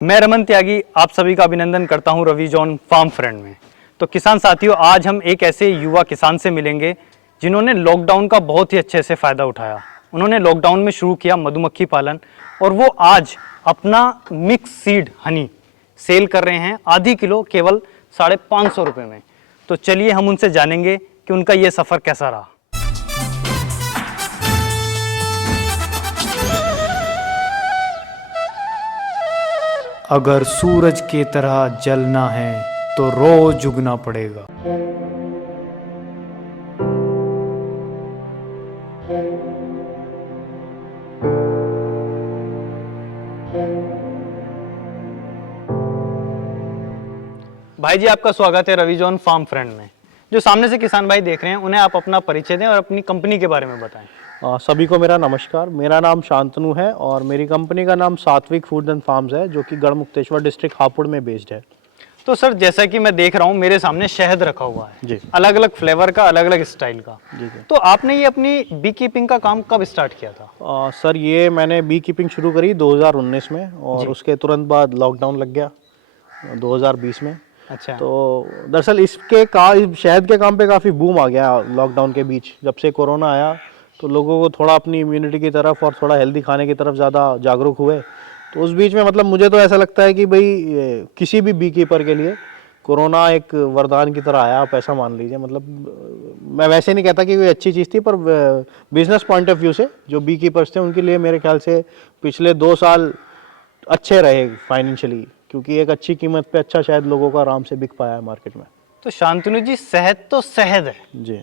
मैं रमन त्यागी आप सभी का अभिनंदन करता हूं रवि जॉन फार्म फ्रेंड में। तो किसान साथियों, आज हम एक ऐसे युवा किसान से मिलेंगे जिन्होंने लॉकडाउन का बहुत ही अच्छे से फ़ायदा उठाया। उन्होंने लॉकडाउन में शुरू किया मधुमक्खी पालन और वो आज अपना मिक्स सीड हनी सेल कर रहे हैं आधी किलो केवल 550 रुपये में। तो चलिए हम उनसे जानेंगे कि उनका ये सफ़र कैसा रहा। अगर सूरज की तरह जलना है तो रोज उगना पड़ेगा। भाई जी, आपका स्वागत है रवि जॉन फार्म फ्रेंड में। जो सामने से किसान भाई देख रहे हैं उन्हें आप अपना परिचय दें और अपनी कंपनी के बारे में बताएं। सभी को मेरा नमस्कार। मेरा नाम शांतनु है और मेरी कंपनी का नाम सात्विक फूड एंड फार्म्स है, जो कि गढ़मुक्तेश्वर डिस्ट्रिक्ट हापुड़ में बेस्ड है। तो सर, जैसा कि मैं देख रहा हूँ मेरे सामने शहद रखा हुआ है जी। अलग अलग फ्लेवर का, अलग अलग स्टाइल का। जी। तो आपने ये अपनी बी कीपिंग का काम कब स्टार्ट किया था? सर, ये मैंने बी कीपिंग शुरू करी 2019 में और उसके तुरंत बाद लॉकडाउन लग गया 2020 में। अच्छा। तो दरअसल शहद के काम पे काफ़ी बूम आ गया लॉकडाउन के बीच। जब से कोरोना आया तो लोगों को थोड़ा अपनी इम्यूनिटी की तरफ और थोड़ा हेल्दी खाने की तरफ ज़्यादा जागरूक हुए। तो उस बीच में मतलब मुझे तो ऐसा लगता है कि भाई किसी भी बी कीपर के लिए कोरोना एक वरदान की तरह आया, आप ऐसा मान लीजिए। मतलब मैं वैसे नहीं कहता कि कोई अच्छी चीज़ थी, पर बिजनेस पॉइंट ऑफ व्यू से जो बी कीपर्स थे उनके लिए मेरे ख्याल से पिछले 2 साल अच्छे रहे फाइनेंशियली, क्योंकि एक अच्छी कीमत पे अच्छा शायद लोगों को आराम से बिक पाया है मार्केट में। तो शांतनु जी, शहद तो शहद है, जी।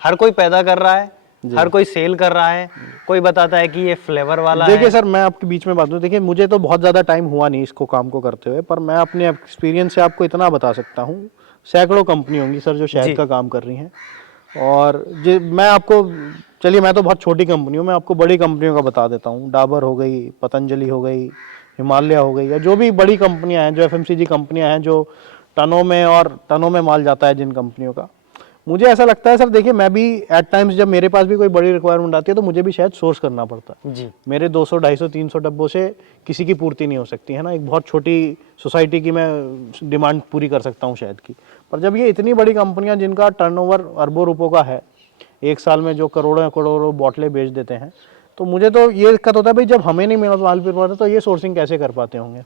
हर कोई पैदा कर रहा है, हर कोई सेल कर रहा है, कोई बताता है कि ये फ्लेवर वाला है। देखिए सर, मैं आपके बीच में बात हूँ। देखिए, मुझे तो बहुत ज़्यादा टाइम हुआ नहीं इसको काम को करते हुए, पर मैं अपने एक्सपीरियंस से आपको इतना बता सकता हूँ, सैकड़ों कंपनी होंगी सर जो शहद का काम कर रही हैं। और मैं आपको, चलिए मैं तो बहुत छोटी कंपनी हूँ, मैं आपको बड़ी कंपनियों का बता देता हूँ। डाबर हो गई, पतंजलि हो गई, हिमालय हो गई, या जो भी बड़ी कंपनियां हैं, जो एफएमसीजी कंपनियां हैं, जो टनों में माल जाता है जिन कंपनियों का। मुझे ऐसा लगता है सर, देखिए मैं भी एट टाइम्स जब मेरे पास भी कोई बड़ी रिक्वायरमेंट आती है तो मुझे भी शायद सोर्स करना पड़ता है जी। मेरे 200, 250, 300 डब्बों से किसी की पूर्ति नहीं हो सकती है ना। एक बहुत छोटी सोसाइटी की मैं डिमांड पूरी कर सकता हूँ शायद की। पर जब ये इतनी बड़ी कंपनियां जिनका टर्नओवर अरबों रुपयों का है, एक साल में जो करोड़ों करोड़ों बॉटलें बेच देते हैं, तो मुझे तो ये दिक्कत होता है भाई, जब हमें नहीं माल मिल पाता तो ये सोर्सिंग कैसे कर पाते होंगे।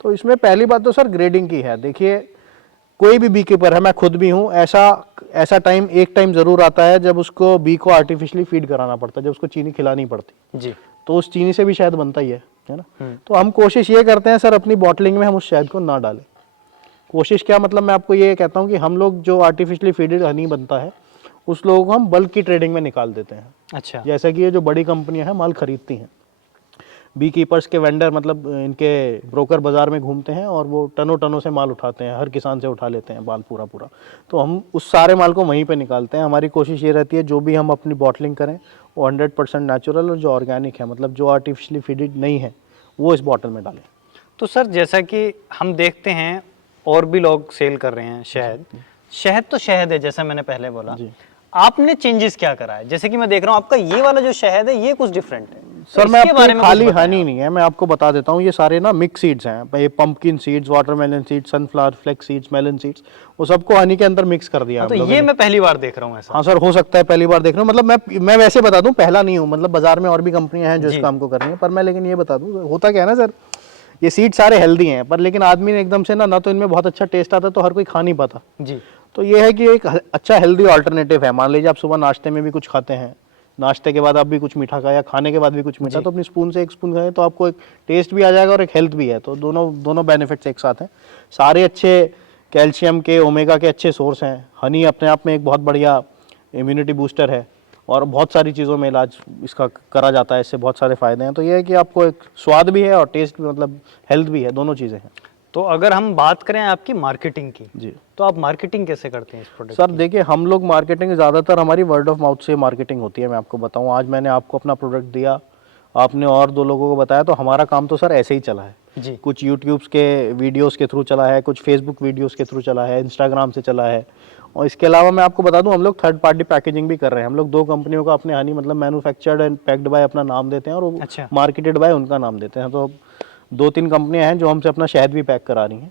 तो इसमें पहली बात तो सर ग्रेडिंग की है। देखिए, कोई भी बी कीपर है, मैं खुद भी हूँ, ऐसा एक टाइम जरूर आता है जब उसको बी को आर्टिफिशियली फीड कराना पड़ता है, जब उसको चीनी खिलानी पड़ती जी। तो उस चीनी से भी शहद बनता ही है ना। तो हम कोशिश ये करते हैं सर, अपनी बॉटलिंग में हम उस शहद को ना डालें। कोशिश क्या, मतलब मैं आपको ये कहता हूँ कि हम लोग जो आर्टिफिशियली फीडेड हनी बनता है उस लोगों को हम बल्क की ट्रेडिंग में निकाल देते हैं। अच्छा। जैसा कि ये जो बड़ी कंपनियां हैं माल खरीदती हैं, बी कीपर्स के वेंडर मतलब इनके ब्रोकर बाजार में घूमते हैं और वो टनों टनों से माल उठाते हैं, हर किसान से उठा लेते हैं माल पूरा। तो हम उस सारे माल को वहीं पे निकालते हैं। हमारी कोशिश ये रहती है जो भी हम अपनी बॉटलिंग करें वो 100% नेचुरल और जो ऑर्गेनिक है, मतलब जो आर्टिफिशियली फीडेड नहीं है, वो इस बॉटल में डालें। तो सर, जैसा कि हम देखते हैं और भी लोग सेल कर रहे हैं शहद तो शहद है, जैसा मैंने पहले बोला। आपने चेंजेस क्या करा है? जैसे कि मैं देख रहा हूँ आपका ये वाला जो शहद है ये कुछ डिफरेंट है सर। तो मैं इसके बारे आपको में खाली हनी नहीं है, मैं आपको बता देता हूँ। ये सारे ना मिक्स सीड्स हैं, ये pumpkin seeds, watermelon seeds, sunflower flax seeds, melon seeds, वो सबको हनी के अंदर मिक्स कर दिया। तो ये मैं पहली बार देख रहा हूँ ऐसा। हाँ सर, हो सकता है पहली बार देख रहा हूँ। मतलब मैं वैसे बता दूं, पहला नहीं हूँ। मतलब बाजार में और भी कंपनियां हैं जो इस काम को कर रही हैं, पर मैं लेकिन ये बता दूं, होता क्या है ना सर, ये सीड सारे हेल्दी हैं, पर लेकिन आदमी ने एकदम से ना तो इनमें बहुत अच्छा टेस्ट आता तो हर कोई खा नहीं पाता जी। तो ये है कि एक अच्छा हेल्दी ऑल्टरनेटिव है। मान लीजिए आप सुबह नाश्ते में भी कुछ खाते हैं, नाश्ते के बाद आप भी कुछ मीठा खाया, खाने के बाद भी कुछ मीठा, तो अपनी स्पून से एक स्पून खाएं तो आपको एक टेस्ट भी आ जाएगा और एक हेल्थ भी है। तो दोनों बेनिफिट्स एक साथ हैं। सारे अच्छे कैल्शियम के, ओमेगा के अच्छे सोर्स हैं। हनी अपने आप में एक बहुत बढ़िया इम्यूनिटी बूस्टर है और बहुत सारी चीज़ों में इलाज इसका करा जाता है, इससे बहुत सारे फ़ायदे हैं। तो ये है कि आपको एक स्वाद भी है और टेस्ट भी, मतलब हेल्थ भी है, दोनों चीज़ें हैं। तो अगर हम बात करें आपकी मार्केटिंग की, जी, तो आप मार्केटिंग कैसे करते हैं इस प्रोडक्ट सर? देखिए, हम लोग मार्केटिंग ज़्यादातर हमारी वर्ड ऑफ माउथ से मार्केटिंग होती है। मैं आपको बताऊं, आज मैंने आपको अपना प्रोडक्ट दिया, आपने और 2 लोगों को बताया, तो हमारा काम तो सर ऐसे ही चला है जी। कुछ यूट्यूब्स के वीडियोस के थ्रू चला है, कुछ फेसबुक वीडियोस के थ्रू चला है, इंस्टाग्राम से चला है। और इसके अलावा मैं आपको बता दूं, हम लोग थर्ड पार्टी पैकेजिंग भी कर रहे हैं। हम लोग 2 कंपनियों का अपने हनी, मतलब मैन्युफैक्चर्ड एंड पैक्ड बाय अपना नाम देते हैं और अच्छा। मार्केटेड बाय उनका नाम देते हैं। तो 2-3 कंपनियां हैं जो हमसे अपना शहद भी पैक करा रही हैं।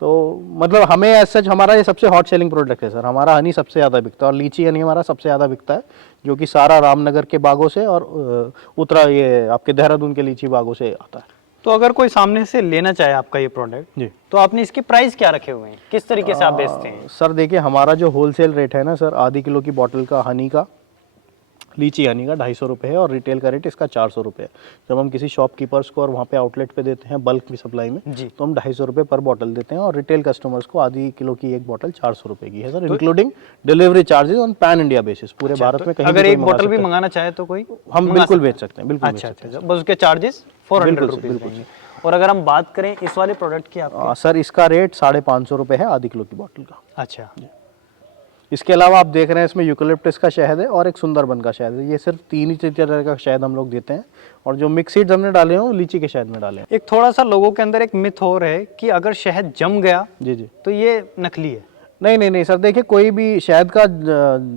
तो मतलब हमें एज सच हमारा ये सबसे हॉट सेलिंग प्रोडक्ट है सर। हमारा हनी सबसे ज़्यादा बिकता है और लीची हनी हमारा सबसे ज़्यादा बिकता है, जो कि सारा रामनगर के बागों से और उत्तरा ये आपके देहरादून के लीची बागों से आता है। तो अगर कोई सामने से लेना चाहे आपका ये प्रोडक्ट, जी। तो आपने इसकी प्राइस क्या रखे हुए हैं, किस तरीके से आप बेचते हैं? सर देखिए, हमारा जो होलसेल रेट है ना सर, आधी किलो की बॉटल का हनी का, लीची हनी का 250 रुपये है और रिटेल का रेट इसका 400 रुपये है। जब हम किसी शॉपकीपर्स को और वहाँ पे आउटलेट पे देते हैं बल्क की सप्लाई में, जी। तो हम 250 रुपये पर बॉटल देते हैं और रिटेल कस्टमर्स को आधी किलो की एक बॉटल 400 रुपये की है sir, including delivery charges on pan India basis. पूरे भारत में कहीं अगर भी कोई एक मंगा बॉटल भी सकता है। मंगाना चाहे तो कोई हम मंगा बिल्कुल सकता है? बेच सकते हैं, बिल्कुल बेच अच्छा सकते अच्छा, बस उसके चार्जेस 400 बिल्कुल, रुपीज बिल्कुल। रहेंगे। और अगर हम बात करें इस वाले प्रोडक्ट की आप, सर इसका रेट 550 रुपये है आधी किलो की बॉटल का। अच्छा, इसके अलावा आप देख रहे हैं इसमें यूकेलिप्टस का शहद है और एक सुंदरबन का शहद है। ये सिर्फ 3 ही तरह का शहद हम लोग देते हैं और जो मिक्स सीड्स हमने डाले हैं वो लीची के शहद में डाले हैं। एक थोड़ा सा लोगों के अंदर एक मिथ और है कि अगर शहद जम गया जी जी। तो ये नकली है। नहीं सर, देखिए कोई भी शहद का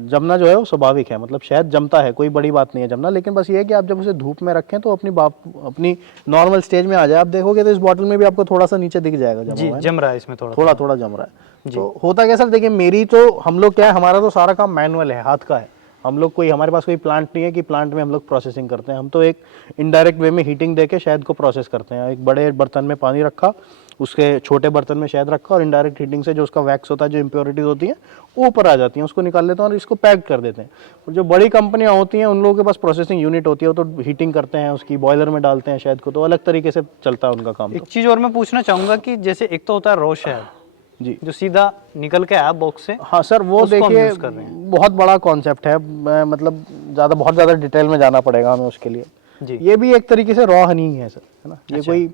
जमना जो है वो स्वाभाविक है। मतलब शहद जमता है, कोई बड़ी बात नहीं है जमना, लेकिन बस ये है कि आप जब उसे धूप में रखें तो अपनी नॉर्मल स्टेज में आ जाए। आप देखोगे तो इस बॉटल में भी आपको थोड़ा सा नीचे दिख जाएगा जमा जी, हुआ है, जम रहा है इसमें थोड़ा थोड़ा थोड़ा जम रहा है। तो होता क्या सर, देखिए मेरी तो हम लोग क्या है, हमारा तो सारा काम मैनुअल है, हाथ का है। हम लोग कोई, हमारे पास कोई प्लांट नहीं है कि प्लांट में हम लोग प्रोसेसिंग करते हैं। हम तो एक इनडायरेक्ट वे में हीटिंग देके शहद को प्रोसेस करते हैं। एक बड़े बर्तन में पानी रखा, उसके छोटे बर्तन में शहद रखा और इनडायरेक्ट हीटिंग से जो उसका वैक्स होता है, जो इम्प्योरिटीज होती हैं वो ऊपर आ जाती हैं, उसको निकाल लेते हैं और इसको पैक कर देते हैं। और जो बड़ी कंपनियां होती हैं उन लोगों के पास प्रोसेसिंग यूनिट होती है, वो तो हीटिंग करते हैं, उसकी बॉयलर में डालते हैं शहद को, तो अलग तरीके से चलता है उनका काम। एक चीज और मैं पूछना चाहूंगा कि जैसे एक तो होता है रॉ शहद जी, जो सीधा निकल के आया बॉक्स से, हाँ सर, वो उसको हम देखिए यूज कर रहे हैं। बहुत बड़ा कॉन्सेप्ट है। मतलब बहुत ज़्यादा डिटेल में जाना पड़ेगा हमें उसके लिए। जी। ये भी एक तरीके से रॉ हनी ही है सर, है ना। ये कोई,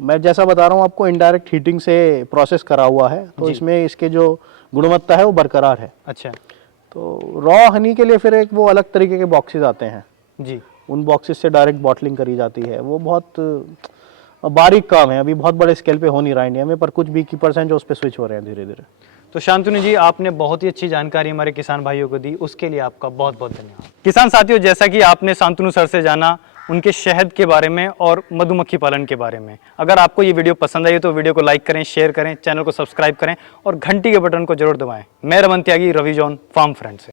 मैं जैसा बता रहा हूँ आपको, इनडायरेक्ट हीटिंग से प्रोसेस करा हुआ है, तो इसमें इसके जो गुणवत्ता है वो बरकरार है। अच्छा तो रॉ हनी के लिए फिर एक वो अलग तरीके के बॉक्सेस आते हैं, जी, उन बॉक्सेस से डायरेक्ट बॉटलिंग करी जाती है। वो बहुत बारीक काम है, अभी बहुत बड़े स्केल पे हो नहीं रहा इंडिया में, पर कुछ बीकीपर्स हैं जो उस पर स्विच हो रहे हैं धीरे धीरे। तो शांतनु जी, आपने बहुत ही अच्छी जानकारी हमारे किसान भाइयों को दी, उसके लिए आपका बहुत बहुत धन्यवाद। किसान साथियों, जैसा कि आपने शांतनु सर से जाना उनके शहद के बारे में और मधुमक्खी पालन के बारे में। अगर आपको ये वीडियो पसंद आई तो वीडियो को लाइक करें, शेयर करें, चैनल को सब्सक्राइब करें और घंटी के बटन को जरूर दबाएं। मैं रमन त्यागी, रवि जॉन फार्म फ्रेंड से।